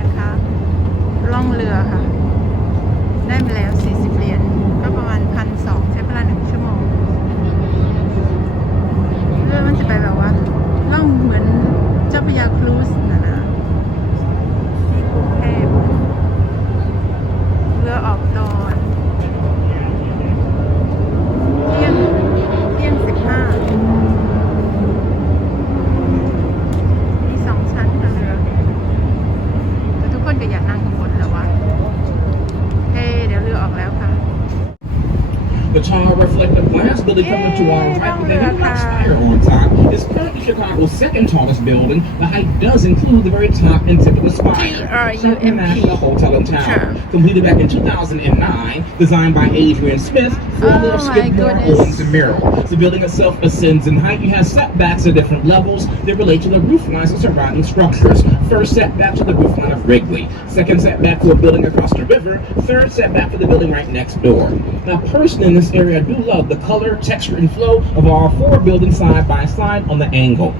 นะคะล่องเรือค่ะได้มาแล้ว40เหรียญก็ประมาณ1,200ใช้เวลา1 ชั่วโมงเรือมันจะไปแบบว่าล่องเหมือนเจ้าพระยาครูซนะที่กรุงเทพเรือออกตอนเที่ยง15มี2 ชั้นค่ะเรือแต่ทุกคนก็อยากนั่งข้างบนแล้ววะเฮ้เดี๋ยวเรือออกแล้วค่ะ The tall reflective glass building coming to our right with a black spire on top is currently Chicago's second tallest building. The height does include the very top and tip of the spire. The National Hotel and Tower, completed back in 2009, designed by Adrian Smith, formerly of Skidmore, Owens and Merrill. The building itself ascends in height. You have setbacks at different levels that relate to the roof lines of surrounding structures. First setback to the roof line of Wrigley. Second setback to a building across the river. Third setback to the building right next door. Now, personally, in this area, I do love the color, texture, and flow of all 4 buildings side by side on the angle.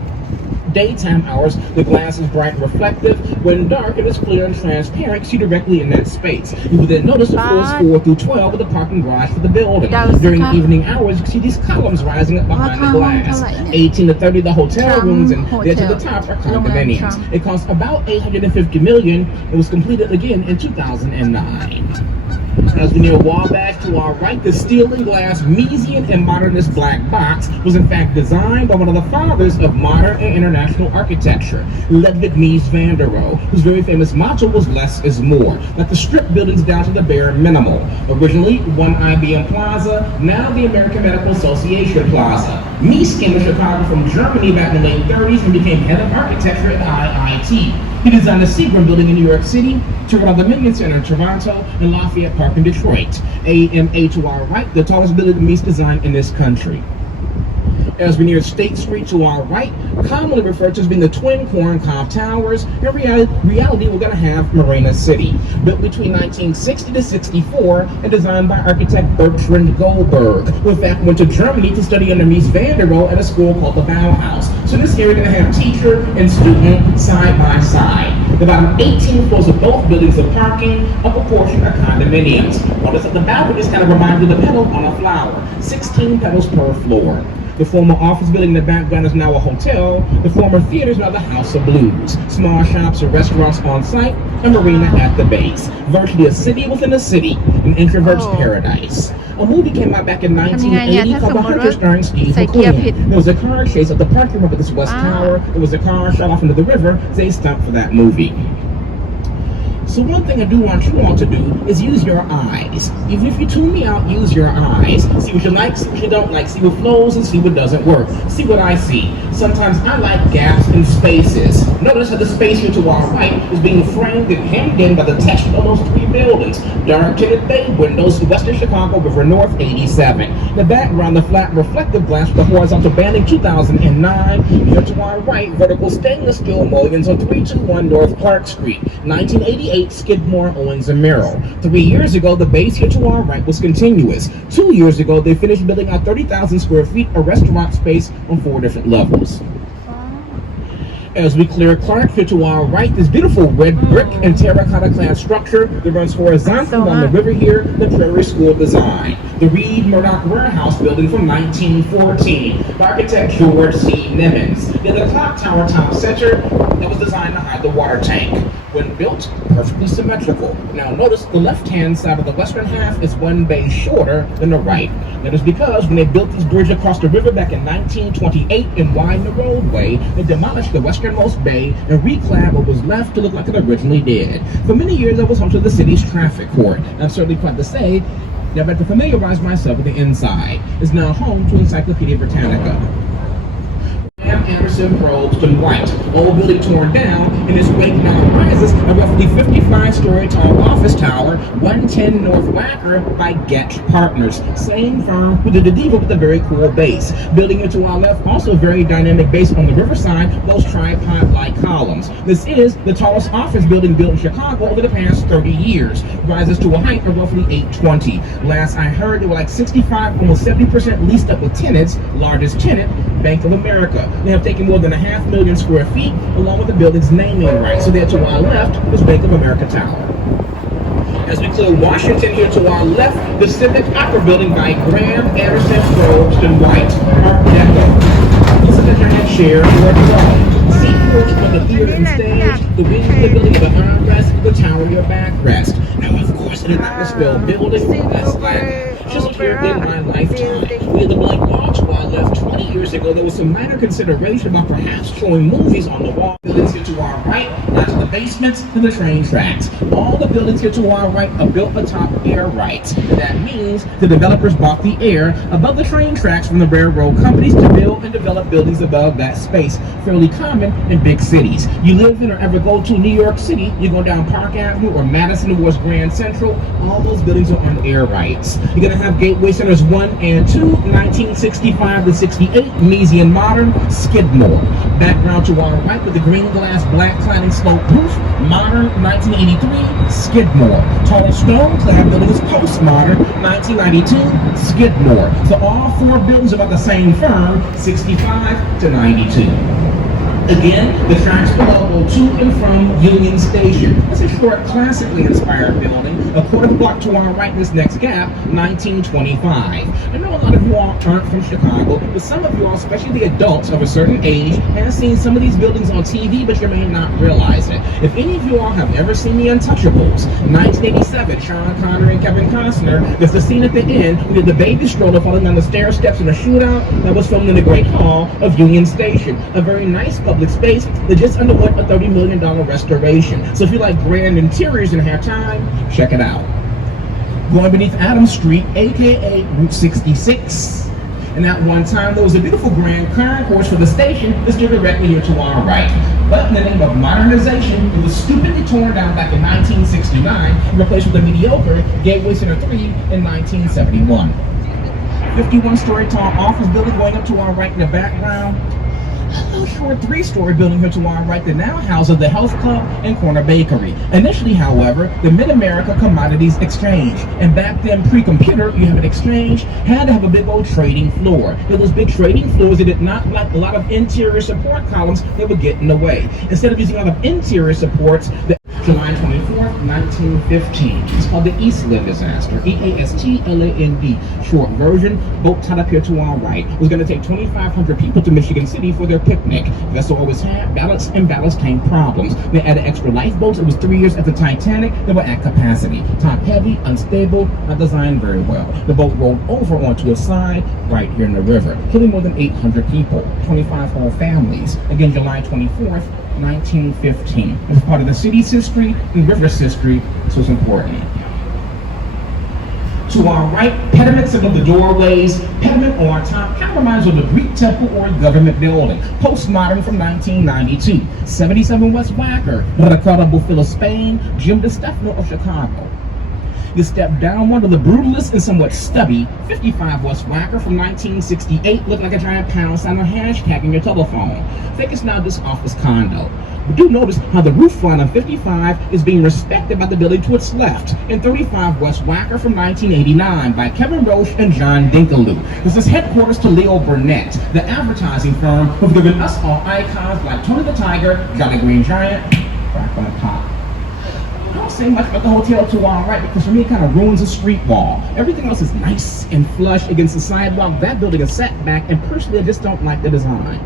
Daytime hours, the glass is bright and reflective. When dark, it is clear and transparent. See directly in that space. You will then notice the floors 4 through 12 with the parking garage for the building. During evening hours, you can see these columns rising up behind the glass. 18 to 30, the hotel rooms, and there to the top are condominiums. It costs about $850 million. It was completed again in 2009. As we near Wabash to our right, the steel and glass Miesian and modernist black box was in fact designed by one of the fathers of modern and international architecture, Ludwig Mies van der Rohe, whose very famous motto was less is more, that the strip buildings down to the bare minimal. Originally, one IBM Plaza, now the American Medical Association Plaza. Mies came to Chicago from Germany back in the late 30s and became head of architecture at IIT. He designed the Seagram building in New York City, Toronto Dominion Center in Toronto, and Lafayette Park in Detroit. AMA to our right, the tallest building Mies designed in this country. As we near State Street to our right, commonly referred to as being the Twin Corn Cob Towers, in reality we're going to have Marina City. Built between 1960 to 64 and designed by architect Bertrand Goldberg, who in fact went to Germany to study under Mies van der Rohe at a school called the Bauhaus. So this area is going to have teacher and student side by side. The bottom 18 floors of both buildings are parking, upper portion are condominiums. Notice that the balconies kind of remind you of the petal on a flower, 16 petals per floor. The former office building in the background is now a hotel. The former theater is now the House of Blues. Small shops and restaurants on site, a marina at the base. Virtually a city within a city, an introvert's paradise. A movie came out back in 1980 called The Hunter starring Steve McQueen. There was a car chase at the parking lot of this West Tower. There was a car shot off into the river. They stumped for that movie. So one thing I do want you all to do is use your eyes. Even if you tune me out, use your eyes. See what you like, see what you don't like, see what flows and see what doesn't work. See what I see. Sometimes I like gaps and spaces. Notice how the space here to our right is being framed and hemmed in by the texture of those 3 buildings. Dark tinted bay windows, Western Chicago River North 87. The background, the flat reflective glass with the horizontal banding 2009. Here to our right, vertical stainless steel mullions on 321 North Clark Street. 1988. Skidmore, Owens and Merrill. 3 years ago, the base here to our right was continuous. 2 years ago, they finished building out 30,000 square feet of restaurant space on 4 different levels. As we clear Clark, here to our right, this beautiful red brick and terracotta clad structure that runs horizontally along the river here, the Prairie School design. The Reed Murdoch Warehouse building from 1914 by architect George C. Nimmons. Then the clock tower top center that was designed to hide the water tank. When built, perfectly symmetrical. Now notice the left-hand side of the western half is 1 bay shorter than the right. That is because when they built this bridge across the river back in 1928 and widened the roadway, they demolished the westernmost bay and reclad what was left to look like it originally did. For many years, I was home to the city's traffic court. And I'm certainly proud to say that I've had to familiarize myself with the inside. It's now home to Encyclopedia Britannica. Anderson, Probst, and White, old building torn down, in its wake now rises a roughly 55-story tall office tower, 110 North Wacker by Getch Partners, same firm who did the Diva with a very cool base. Building it to our left, also very dynamic base on the riverside, those tripod-like columns. This is the tallest office building built in Chicago over the past 30 years. Rises to a height of roughly 820. Last I heard, they were like 65, almost 70% leased up with tenants. Largest tenant, Bank of America. They have have taken more than 500,000 square feet, along with the building's naming rights. So there to our left was Bank of America Tower. As we clear Washington here to our left, the Civic Opera Building by Graham, Anderson, Probst, and White, Art Deco. This is the giant chair or throne. Seat porch for the theater and stage, the wing of the building of the armrest, the tower of your backrest. Now, of course, it is not misspelled building, that's Latin. Just here in my lifetime, we had the blank wall to our left. 20 years ago, there was some minor consideration about perhaps showing movies on the wall. Buildings here to our right, not to the basements, to the train tracks. All the buildings here to our right are built atop air rights. That means the developers bought the air above the train tracks from the railroad companies to build and develop buildings above that space. Fairly common in big cities. You live in or ever go to New York City, you go down Park Avenue or Madison towards Grand Central, all those buildings are on air rights. You're going to have Gateway Centers 1 and 2, 1965 to 68, Measy and Modern, Skidmore. Background to our right with the green glass black cladding slope roof, Modern, 1983, Skidmore. Tall stone clad building is Postmodern, 1992, Skidmore. So all four buildings are about the same firm, 65 to 92. Again, the tracks below go to and from Union Station. It's a short, classically inspired building. A quarter block to our right, this next gap, 1925. I know a lot of you all aren't from Chicago, but some of you all, especially the adults of a certain age, have seen some of these buildings on TV, but you may not realize it. If any of you all have ever seen The Untouchables, 1987, Sean Connery and Kevin Costner, there's the scene at the end with the baby stroller falling down the stair steps in a shootout that was filmed in the Great Hall of Union Station. A very nice public space that just underwent a $30 million restoration. So if you like grand interiors and have time, check it out. Going beneath Adams Street, aka Route 66. And at one time, there was a beautiful grand concourse for the station that's directly here to our right. But in the name of modernization, it was stupidly torn down back in 1969 and replaced with a mediocre Gateway Center 3 in 1971. 51-story tall office building going up to our right in the background. A little short 3-story building here to our right that now houses the Health Club and Corner Bakery. Initially, however, the Mid-America Commodities Exchange. And back then, pre-computer, you have an exchange, had to have a big old trading floor. With those big trading floors, they did not like a lot of interior support columns that would get in the way. Instead of using a lot of interior supports, July 24th, 1915. It's called the Eastwood Disaster. E-A-S-T-L-A-N-D. Short version, boat tied up here to our right. It was going to take 2,500 people to Michigan City for their picnic. Vessel always had ballast and ballast tank problems. They added extra lifeboats. It was 3 years after Titanic. They were at capacity. Top heavy, unstable, not designed very well. The boat rolled over onto a side right here in the river, killing more than 800 people, 25 whole families. Again, July 24th, 1915. It was part of the city's history and river's history. This was important. To our right, pediments above the doorways. Pediment on top kind of reminds of the Greek temple or government building. Postmodern from 1992. 77 West Wacker, Ricardo Buffalo of Spain, Jim DeStefano of Chicago. You step down one of the brutalist and somewhat stubby 55 West Wacker from 1968, look like a giant pound sign or hashtag in your telephone. I think it's now this office condo. But do notice how the roof line on 55 is being respected by the building to its left. And 35 West Wacker from 1989 by Kevin Roche and John Dinkaloo. This is headquarters to Leo Burnett, the advertising firm who've given us all icons like Tony the Tiger, Jolly Green Giant, Crack on the Pop. I don't say much about the hotel to our right because for me it kind of ruins the street wall. Everything else is nice and flush against the sidewalk. That building is set back, and personally I just don't like the design.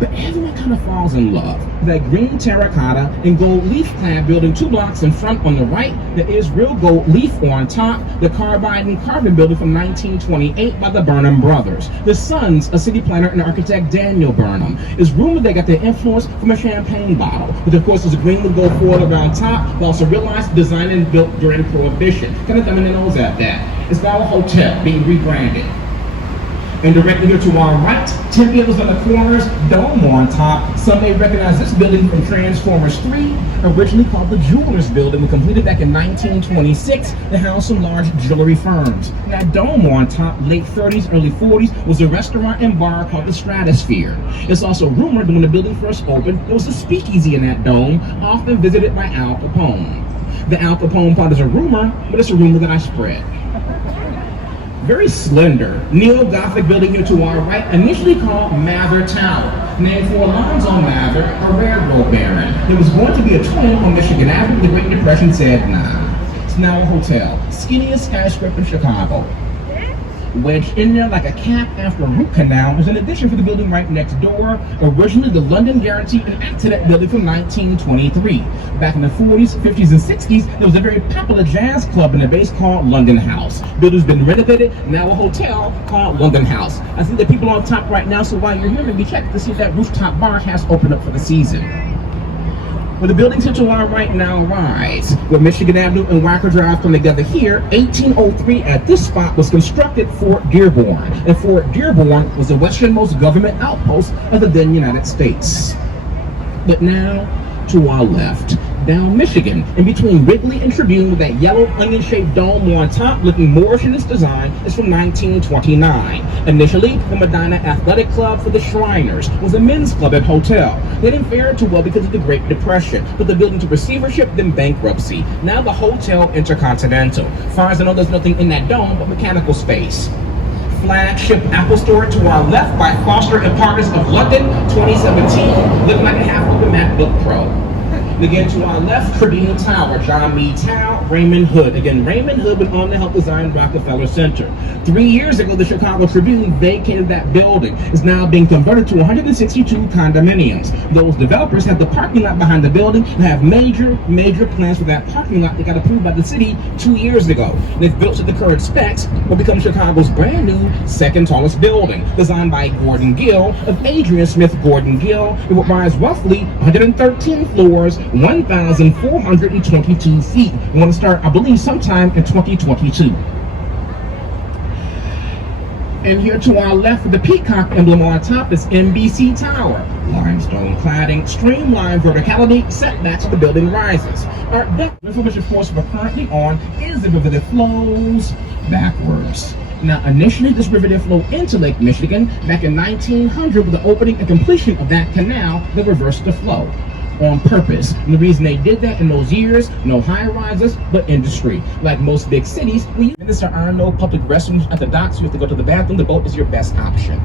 But everyone kind of falls in love with that green terracotta and gold leaf clad building 2 blocks in front on the right. There is real gold leaf on top. The Carbide and Carbon building from 1928 by the Burnham brothers. The sons of city planner and architect Daniel Burnham. It's rumored they got their influence from a champagne bottle, which of course is green with gold foil around top, but also realized designed and built during Prohibition. Kind of thumbing their nose at that. It's now a hotel being rebranded. And directly here to our right, Tempe was on the corners, dome on top. Some may recognize this building from Transformers 3, originally called the Jewelers Building, completed back in 1926 to house some large jewelry firms. That dome on top, late 30s, early 40s, was a restaurant and bar called the Stratosphere. It's also rumored that when the building first opened, there was a speakeasy in that dome, often visited by Al Capone. The Al Capone part is a rumor, but it's a rumor that I spread. very slender, neo-Gothic building here to our right, initially called Mather Tower, named for Alonzo Mather, a railroad baron. It was going to be a twin on Michigan Avenue. The Great Depression said, nah. It's now a hotel, skinniest skyscraper in Chicago. Wedged in there like a cap after a root canal is an addition for the building right next door, originally the London Guarantee, and act to that building from 1923. Back in the 40s, 50s, and 60s, there was a very popular jazz club in the base called London House. Building's been renovated, now a hotel called London House. I see the people on top right now, so while you're here, maybe check to see if that rooftop bar has opened up for the season. Where the buildings here to our right now rise, where Michigan Avenue and Wacker Drive come together here, 1803 at this spot was constructed Fort Dearborn, and Fort Dearborn was the westernmost government outpost of the then United States. But now, to our left, down Michigan, in between Wrigley and Tribune with that yellow onion-shaped dome on top looking Moorish in its design, is from 1929. Initially, the Medina Athletic Club for the Shriners was a men's club and hotel. They didn't fare too well because of the Great Depression, put the building to receivership, then bankruptcy. Now the Hotel Intercontinental. As far as I know, there's nothing in that dome but mechanical space. Flagship Apple Store to our left by Foster and Partners of London, 2017, looking like a half-open MacBook Pro. Again, to our left, Tribune Tower, John Meade Tower, Raymond Hood. Again, Raymond Hood went on to help design Rockefeller Center. 3 years ago, the Chicago Tribune vacated that building. It's now being converted to 162 condominiums. Those developers have the parking lot behind the building and have major plans for that parking lot that got approved by the city 2 years ago. They've built to the current specs, will become Chicago's brand new second tallest building, designed by Gordon Gill of Adrian Smith Gordon Gill. It will rise roughly 113 floors, 1,422 feet. We want to start, I believe, sometime in 2022. And here to our left, with the peacock emblem on top, is NBC Tower. Limestone cladding, streamlined verticality, setbacks as the building rises. Our deck, which of course we're currently on, is the river that flows backwards. Now, initially, this river did flow into Lake Michigan back in 1900 with the opening and completion of that canal that reversed the flow on purpose. And the reason they did that in those years, no high-rises, but industry. Like most big cities, there are no public restrooms at the docks. You have to go to the bathroom. The boat is your best option.